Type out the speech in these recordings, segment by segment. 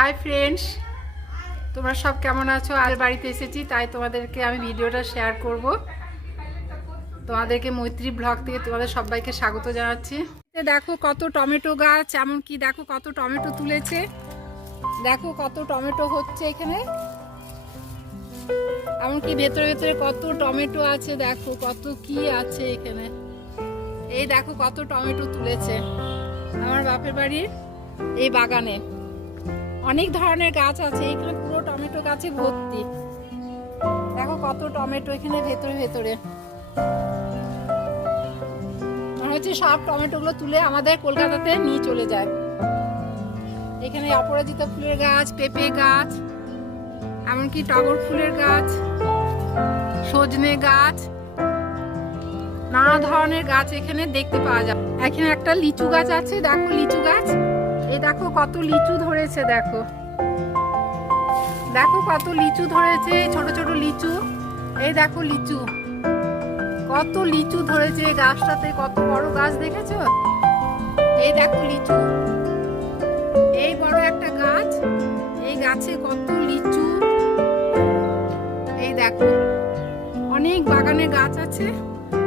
Hi friends তোমরা সব কেমন আছো? আর বাড়িতে এসেছি, তাই তোমাদেরকে আমি ভিডিওটা শেয়ার করব। তোমাদেরকে মৈত্রী ব্লগ থেকে তোমাদের সবাইকে স্বাগত জানাচ্ছি। দেখো কত টমেটো গাছ, এমনকি দেখো কত টমেটো তুলেছে। দেখো কত টমেটো হচ্ছে এখানে। এমনকি ভেতরে ভেতরে কত টমেটো আছে, দেখো কত কি আছে এখানে। এই দেখো কত টমেটো তুলেছে। আমার বাপের বাড়ির এই বাগানে। অনেক ধরনের গাছ আছে, এখানে পুরো টমেটো গাছে ভর্তি। দেখো কত টমেটো এখানে ভেতরে ভেতরে। হচ্ছে সব টমেটোগুলো তুলে আমাদের কলকাতাতে নিয়ে চলে যায়। এখানে অপরাজিতা ফুলের গাছ, পেঁপে গাছ, এমনকি টগর ফুলের গাছ, সজনে গাছ, নানা ধরনের গাছ এখানে দেখতে পাওয়া যায়। এখানে একটা লিচু গাছ আছে, দেখো লিচু গাছ। এই দেখো কত লিচু ধরেছে, দেখো। দেখো কত লিচু ধরেছে ছোট ছোট লিচু। এই দেখো লিচু। কত লিচু ধরেছে গাছটাতে, কত বড় গাছ দেখেছ? এই দেখো লিচু। এই বড় একটা গাছ, এই গাছে কত লিচু। এই দেখো, অনেক বাগানে গাছ আছে,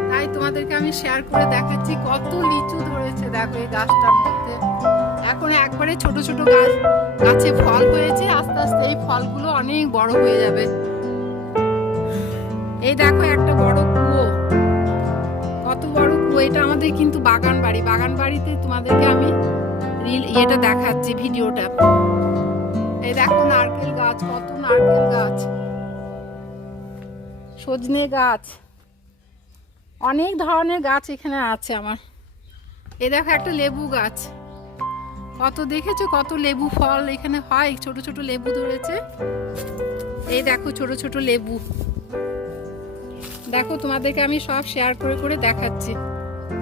তাই তোমাদেরকে আমি শেয়ার করে দেখাচ্ছি কত লিচু ধরেছে, দেখো এই গাছটার মধ্যে। এখন একবারে ছোট ছোট গাছ, গাছে ফল হয়েছে, আস্তে আস্তে এই ফলগুলো অনেক বড় হয়ে যাবে। এই দেখো একটা বড় কুয়ো। কত বড় কুয়ো, এটা আমাদের কিন্তু বাগান বাড়ি। বাগান বাড়িতে তোমাদেরকে আমি রিল এটা দেখাচ্ছি, ভিডিওটা। এই দেখো নারকেল গাছ, কত নারকেল গাছ। সজনে গাছ। অনেক ধরনের গাছ এখানে আছে আমার। এই দেখো একটা লেবু গাছ। কত দেখেছ? কত লেবু ফল এখানে হয়? ছোট ছোট লেবু ধরেছে। এই দেখো, ছোট ছোট লেবু। দেখো, তোমাদেরকে আমি সব শেয়ার করে করে দেখাচ্ছি।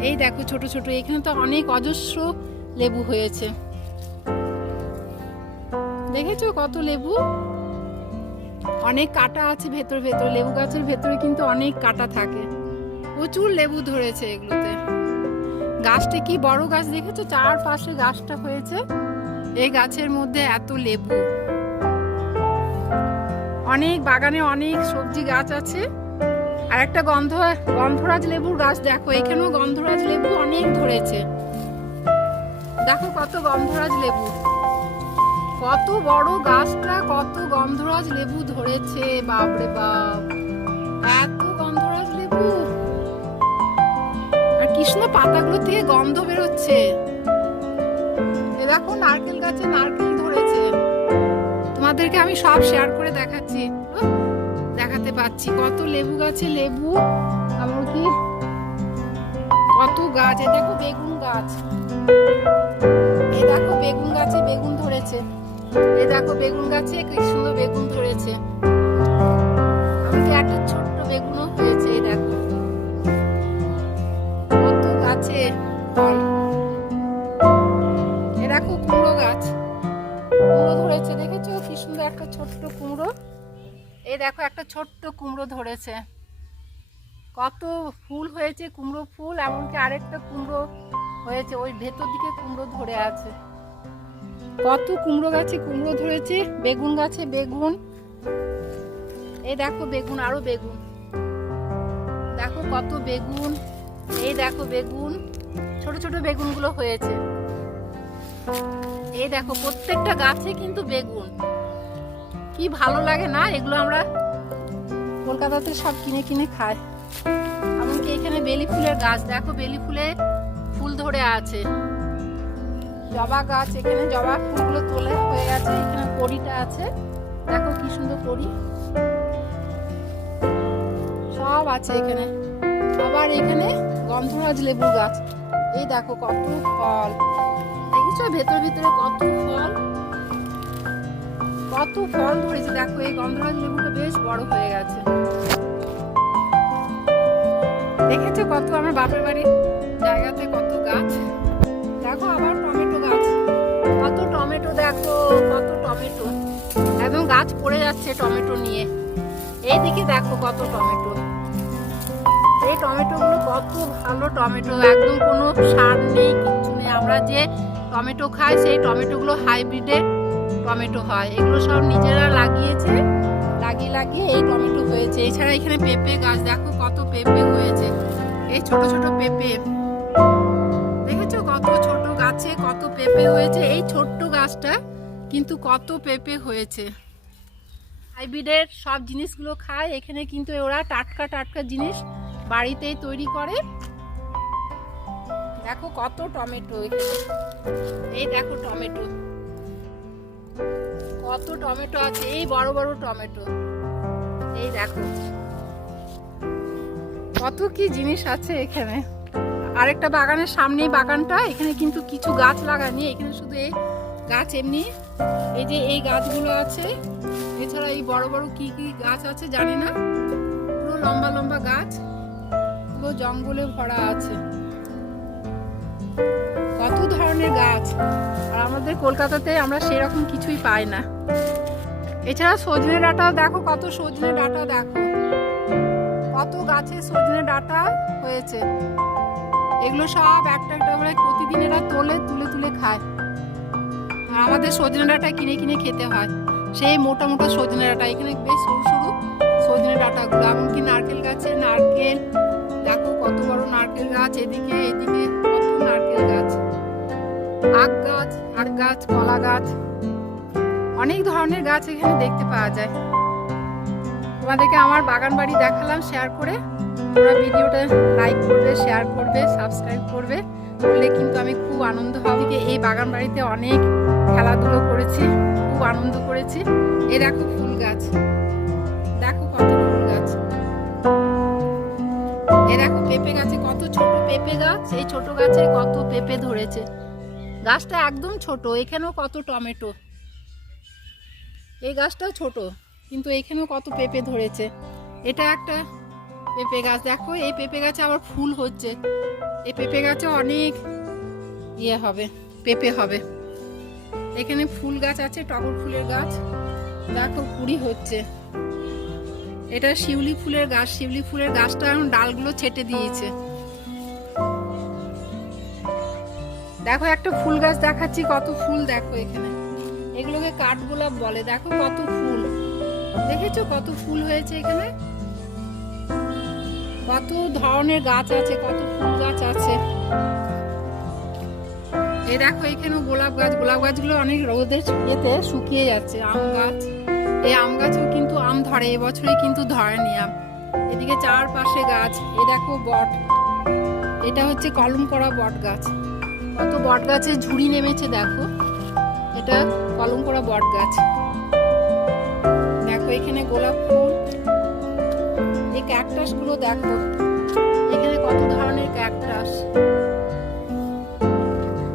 এই দেখো, ছোট ছোট। এখানে তো অনেক অজস্র লেবু হয়েছে। দেখেছ কত লেবু? অনেক কাটা আছে ভেতর ভেতর। লেবু গাছের ভেতরে কিন্তু অনেক কাটা থাকে। প্রচুর লেবু ধরেছে এগুলোতে। গাছটা কি বড় গাছ দেখেছ? চারপাশে গাছটা হয়েছে। এই গাছের মধ্যে এত লেবু। অনেক বাগানে অনেক সবজি গাছ আছে। আর একটা গন্ধ, গন্ধরাজ লেবুর গাছ দেখো। এখানেও গন্ধরাজ লেবু অনেক ধরেছে। দেখো কত গন্ধরাজ লেবু। কত বড় গাছটা, কত গন্ধরাজ লেবু ধরেছে। বাপরে বাপ। এত গন্ধরাজ লেবু। কৃষ্ণ পাতাগুলো থেকে গন্ধ বেরোচ্ছে। এ দেখো, নারকেল গাছে নারকেল ধরেছে। তোমাদেরকে আমি সব শেয়ার করে দেখাচ্ছি। দেখাতে পাচ্ছি। কত লেবু গাছে লেবু, এমনকি কত গাছ। এ দেখো বেগুন গাছ। এই দেখো বেগুন গাছে বেগুন ধরেছে। এই দেখো বেগুন গাছে কি সুন্দর বেগুন ধরেছে। আমাকে একটা ছোট্ট কুমড়ো ধরেছে, দেখেছ? কি সুন্দর একটা ছোট্ট কুমড়ো। এই দেখো, একটা ছোট্ট কুমড়ো ধরেছে। কত ফুল হয়েছে কুমড়ো ফুল, এমনকি আরেকটা কুমড়ো হয়েছে, ওই ভেতর দিকে কুমড়ো ধরে আছে। কত কুমড়ো গাছে কুমড়ো ধরেছে, বেগুন গাছে বেগুন। এই দেখো, বেগুন, আরও বেগুন। দেখো, কত বেগুন। এই দেখো, বেগুন। ছোট ছোট বেগুনগুলো হয়েছে। এই দেখো, প্রত্যেকটা গাছে কিন্তু বেগুন। কি ভালো লাগে না? এগুলো আমরা কলকাতাতে সব কিনে কিনে খাই। এমনকি এখানে বেলি ফুলের গাছ, দেখো বেলি ফুলে ফুল ধরে আছে। জবা গাছ, এখানে জবা ফুলগুলো তোলে হয়ে গেছে, এখানে কড়িটা আছে। দেখো কি সুন্দর কড়ি সব আছে এখানে। আবার এখানে গন্ধরাজ লেবু গাছ। এই দেখো কত ফল। ভেতর ভিতরে কত ফল? কত ফল ধরেছে? দেখো, এই গন্ধরাজ লেবুটা বেশ বড় হয়ে গেছে। দেখেছ কত আমার বাপের বাড়ির জায়গাতে কত গাছ? দেখো আবার টমেটো গাছ। কত টমেটো, দেখো, কত টমেটো। একদম গাছ পড়ে যাচ্ছে টমেটো নিয়ে। এইদিকে দেখো কত টমেটো। এই টমেটোগুলো কত ভালো টমেটো। একদম কোনো সার নেই, কিচ্ছু নেই। আমরা যে টমেটো খায়, সেই টমেটোগুলো হাইব্রিডের টমেটো হয়। এগুলো সব নিজেরা লাগিয়েছে, লাগিয়ে লাগিয়ে এই টমেটো হয়েছে। এছাড়া এখানে পেঁপে গাছ, দেখো কত পেঁপে হয়েছে। এই ছোট ছোট পেঁপে। দেখেছ কত ছোট গাছে কত পেঁপে হয়েছে? এই ছোট্ট গাছটা কিন্তু কত পেঁপে হয়েছে। হাইব্রিডের সব জিনিসগুলো খায়। এখানে কিন্তু ওরা টাটকা টাটকা জিনিস বাড়িতেই তৈরি করে। দেখো কত টমেটো এই দেখো টমেটো। কত টমেটো আছে, এই বড় বড় টমেটো। এই দেখো। কত কি জিনিস আছে এখানে। আরেকটা বাগানের সামনেই বাগানটা, এখানে কিন্তু কিছু গাছ লাগানি, এখানে শুধু এই গাছ এমনি। এই যে এই গাছগুলো আছে, এছাড়া এই বড় বড় কি কি গাছ আছে জানি না। পুরো লম্বা লম্বা গাছ, পুরো জঙ্গলে ভরা আছে। কত ধরনের গাছ? আর আমাদের কলকাতাতে আমরা সেরকম কিছুই পাই না। এছাড়া সজনে ডাঁটাও দেখো, কত সজনে ডাঁটা দেখো। কত গাছে সজনে ডাঁটা হয়েছে। এগুলো সব একটা একটা করে প্রতিদিন এরা তোলে, তুলে তুলে খায়। আর আমাদের সজনে ডাঁটা কিনে কিনে খেতে হয়। সেই মোটা মোটা সজনে ডাঁটা, এখানে বেশ সরু সরু সজনে ডাঁটাগুলো। এমনকি নারকেল গাছে নারকেল, দেখো কত বড় নারকেল গাছ, এদিকে এদিকে আখ গাছ আখ গাছ, কলা গাছ, অনেক ধরনের গাছ এখানে দেখতে পাওয়া যায়। তোমাদেরকে আমার বাগান বাড়ি দেখালাম শেয়ার করে। তোমরা ভিডিওটা লাইক করবে শেয়ার করবে সাবস্ক্রাইব করবে। করলে কিন্তু আমি খুব আনন্দ হবে। যে এই বাগান বাড়িতে অনেক খেলাধুলো করেছি, খুব আনন্দ করেছি। এ দেখো ফুল গাছ। দেখো কত ফুল গাছ। এ দেখো পেঁপে গাছে কত ছোট পেঁপে গাছ, এই ছোট গাছে কত পেঁপে ধরেছে। গাছটা একদম ছোট, এখানেও কত টমেটো। এই গাছটাও ছোট, কিন্তু এখানেও কত পেঁপে ধরেছে। এটা একটা পেঁপে গাছ। দেখো, এই পেঁপে গাছে আবার ফুল হচ্ছে। এই পেঁপে গাছে অনেক ইয়ে হবে, পেঁপে হবে। এখানে ফুল গাছ আছে, টগর ফুলের গাছ। দেখো, কুড়ি হচ্ছে। এটা শিউলি ফুলের গাছ। শিউলি ফুলের গাছটা এখন ডালগুলো ছেটে দিয়েছে। দেখো, একটা ফুল গাছ দেখাচ্ছি, কত ফুল দেখো এখানে। এগুলোকে কাঠগোলাপ বলে, দেখো কত ফুল। দেখেছ কত ফুল হয়েছে এখানে? কত ধরনের গাছ আছে, কত ফুল গাছ আছে। এই দেখো, এখানেও গোলাপ গাছ, গোলাপ গাছগুলো অনেক রোদের ইয়েতে শুকিয়ে যাচ্ছে, আম গাছ। এই আম গাছেও কিন্তু আম ধরে এবছরে কিন্তু ধরেনি আম। এদিকে চারপাশে গাছ, এ দেখো বট। এটা হচ্ছে কলম করা বট গাছ। কত বট গাছে ঝুড়ি নেমেছে, দেখো। এটা কলম করা বট গাছ দেখো, এখানে গোলাপ ফুল। এই ক্যাকটাসগুলো দেখো। এখানে কত ধরনের ক্যাকটাস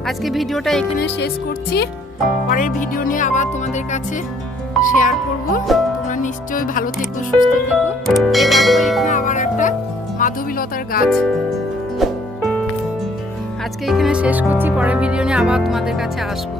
আজকে ভিডিওটা এখানে শেষ করছি। পরের ভিডিও নিয়ে আবার তোমাদের কাছে শেয়ার করব। তোমরা নিশ্চয়ই ভালো থেকো, সুস্থ থেকো। এই দেখো, এখানে আবার একটা মাধবীলতার গাছ। আজকে এখানে শেষ করছি পরের ভিডিও নিয়ে আবার তোমাদের কাছে আসব।